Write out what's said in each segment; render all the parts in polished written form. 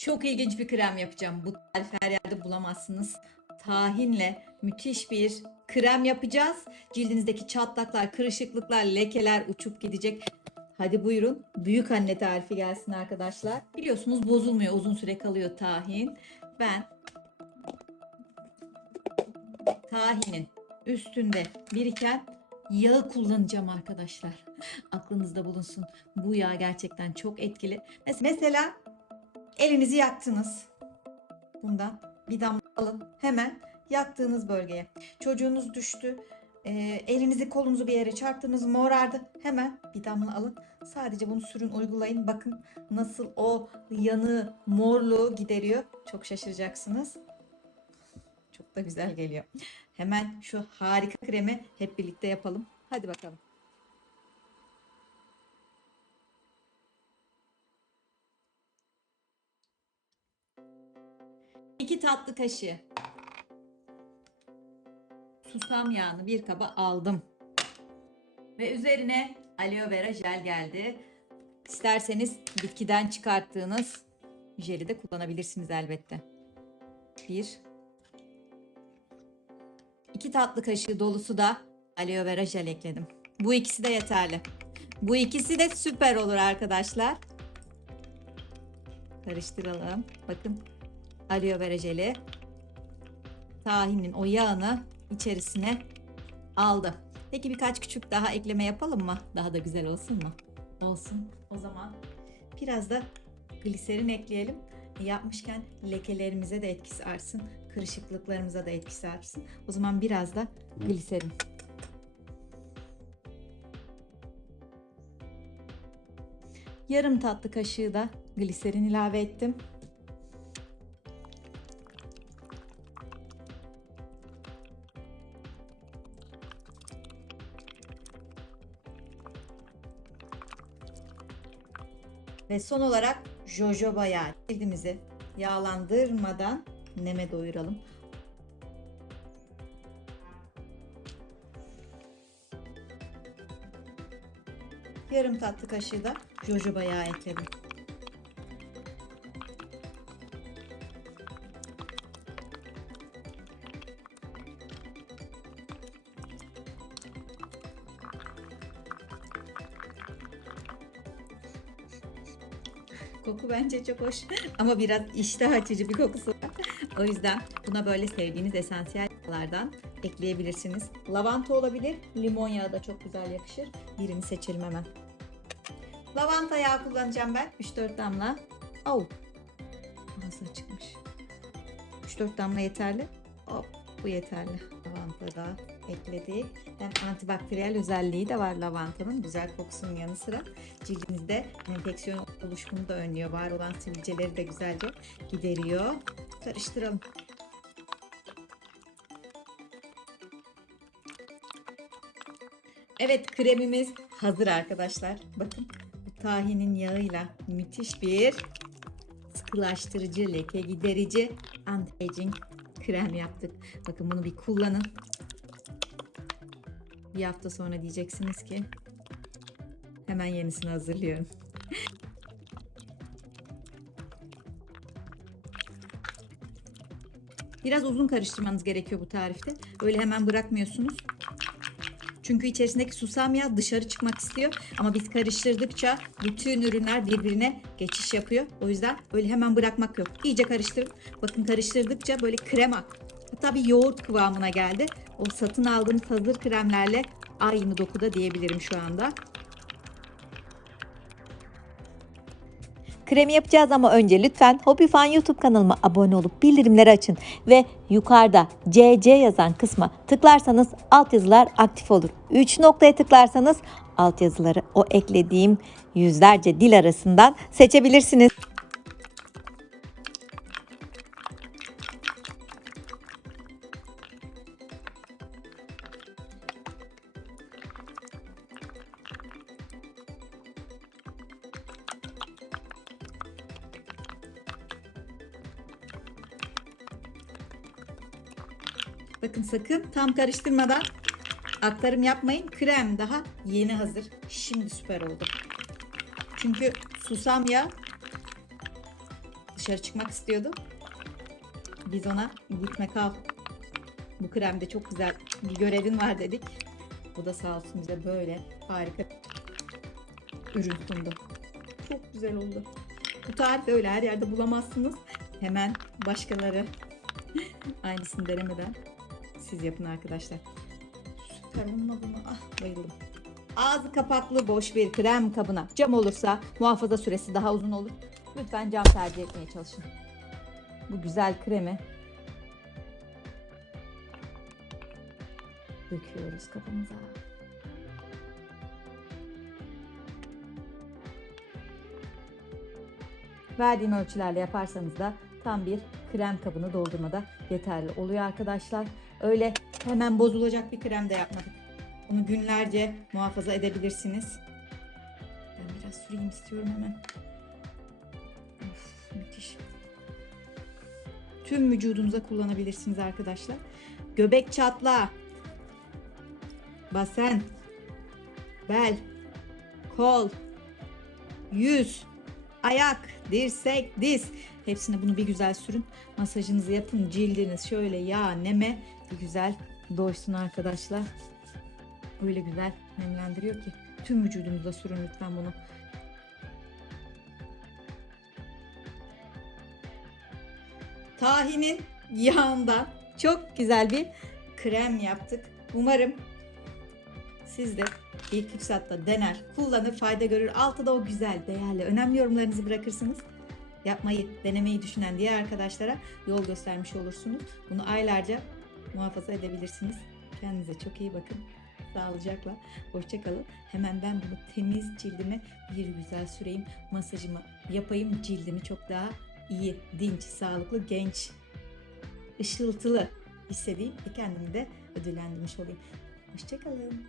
Çok ilginç bir krem yapacağım. Bu tarifi her yerde bulamazsınız. Tahinle müthiş bir krem yapacağız. Cildinizdeki çatlaklar, kırışıklıklar, lekeler uçup gidecek. Hadi buyurun. Büyük anne tarifi gelsin arkadaşlar. Biliyorsunuz bozulmuyor. Uzun süre kalıyor tahin. Ben tahinin üstünde biriken yağı kullanacağım arkadaşlar. Aklınızda bulunsun. Bu yağ gerçekten çok etkili. Mesela elinizi yaktınız. Bundan bir damla alın, hemen yaktığınız bölgeye. Çocuğunuz düştü, elinizi kolunuzu bir yere çarptınız, morardı. Hemen bir damla alın. Sadece bunu sürün, uygulayın. Bakın nasıl o yanığı, morluğu gideriyor. Çok şaşıracaksınız. Çok da güzel geliyor. Hemen şu harika kremi hep birlikte yapalım. Hadi bakalım. 2 tatlı kaşığı susam yağını bir kaba aldım. Ve üzerine aloe vera jel geldi. İsterseniz bitkiden çıkarttığınız jeli de kullanabilirsiniz elbette. 2 tatlı kaşığı dolusu da aloe vera jel ekledim. Bu ikisi de yeterli. Bu ikisi de süper olur arkadaşlar. Karıştıralım. Bakın aloe vera jeli tahinin o yağını içerisine aldı. Peki birkaç küçük daha ekleme yapalım mı? Daha da güzel olsun mu? Olsun. O zaman biraz da gliserin ekleyelim. Yapmışken lekelerimize de etkisi artsın. Kırışıklıklarımıza da etkisi artsın. O zaman biraz da gliserin. Yarım tatlı kaşığı da gliserin ilave ettim. Ve son olarak jojoba yağı. Cildimizi yağlandırmadan neme doyuralım. Yarım tatlı kaşığı da jojoba yağı ekledim. Koku bence çok hoş ama biraz iştah açıcı bir kokusu var. O yüzden buna böyle sevdiğiniz esansiyel yağlardan ekleyebilirsiniz. Lavanta olabilir, limon yağı da çok güzel yakışır. Birini seçelim hemen. Lavanta yağı kullanacağım ben. 3-4 damla. Oh, ağzı çıkmış. 3-4 damla yeterli. Hop, bu yeterli. Lavanta da ekledik. Hem antibakteriyel özelliği de var lavantanın. Güzel kokusunun yanı sıra cildimizde enfeksiyon oluşumunu da önlüyor. Var olan sivilceleri de güzelce gideriyor. Karıştıralım. Evet, kremimiz hazır arkadaşlar. Bakın bu tahinin yağıyla müthiş bir sıkılaştırıcı, leke giderici, anti-aging krem yaptık. Bakın bunu bir kullanın. Bir hafta sonra diyeceksiniz ki hemen yenisini hazırlıyorum. Biraz uzun karıştırmanız gerekiyor bu tarifte. Öyle hemen bırakmıyorsunuz. Çünkü içerisindeki susam yağı dışarı çıkmak istiyor. Ama biz karıştırdıkça bütün ürünler birbirine geçiş yapıyor. O yüzden öyle hemen bırakmak yok. İyice karıştırın. Bakın karıştırdıkça böyle krema, hatta bir yoğurt kıvamına geldi. O satın aldığımız hazır kremlerle aynı dokuda diyebilirim şu anda. Kremi yapacağız ama önce lütfen Hobi Fan YouTube kanalıma abone olup bildirimleri açın ve yukarıda CC yazan kısma tıklarsanız altyazılar aktif olur. 3 noktaya tıklarsanız altyazıları o eklediğim yüzlerce dil arasından seçebilirsiniz. Bakın sakın tam karıştırmadan aktarım yapmayın. Krem daha yeni hazır. Şimdi süper oldu. Çünkü susam yağı dışarı çıkmak istiyordu. Biz ona gitme kal. Bu kremde çok güzel bir görevin var dedik. Bu da sağ olsun bize böyle harika ürün sundu. Çok güzel oldu. Bu tarifi öyle her yerde bulamazsınız. Hemen başkaları aynısını denemeden siz yapın arkadaşlar. Süper olmadı mı? Ah, bayıldım. Ağzı kapaklı boş bir krem kabına. Cam olursa muhafaza süresi daha uzun olur. Lütfen cam tercih etmeye çalışın. Bu güzel kremi döküyoruz kabımıza. Verdiğim ölçülerle yaparsanız da tam bir krem kabını doldurmada yeterli oluyor arkadaşlar. Öyle hemen bozulacak bir krem de yapmadık. Bunu günlerce muhafaza edebilirsiniz. Ben biraz süreyim istiyorum hemen. Of, müthiş. Tüm vücudunuza kullanabilirsiniz arkadaşlar. Göbek çatlağı, basen, bel, kol, yüz, ayak, dirsek, diz. Hepsine bunu bir güzel sürün. Masajınızı yapın. Cildiniz şöyle yağ, neme bir güzel doysun arkadaşlar. Öyle güzel nemlendiriyor ki. Tüm vücudunuza sürün lütfen bunu. Tahinin yağından çok güzel bir krem yaptık. Umarım siz de ilk fırsatta dener, kullanır, fayda görür. Altta da o güzel, değerli, önemli yorumlarınızı bırakırsınız. Yapmayı, denemeyi düşünen diğer arkadaşlara yol göstermiş olursunuz. Bunu aylarca muhafaza edebilirsiniz. Kendinize çok iyi bakın. Sağlıcakla. Hoşça kalın. Hemen ben bunu temiz cildime bir güzel süreyim. Masajımı yapayım. Cildimi çok daha iyi, dinç, sağlıklı, genç, ışıltılı hissedeyim ve kendimi de ödüllendirmiş olayım. Hoşça kalın.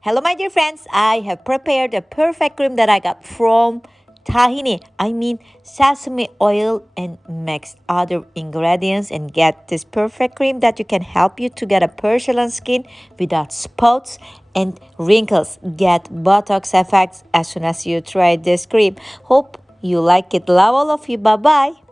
Hello my dear friends, I have prepared a perfect cream that I got from tahini. I mean sesame oil and mixed other ingredients and get this perfect cream that you can help you to get a porcelain skin without spots and wrinkles. Get Botox effects as soon as you try this cream. Hope you like it. Love all of you. Bye bye.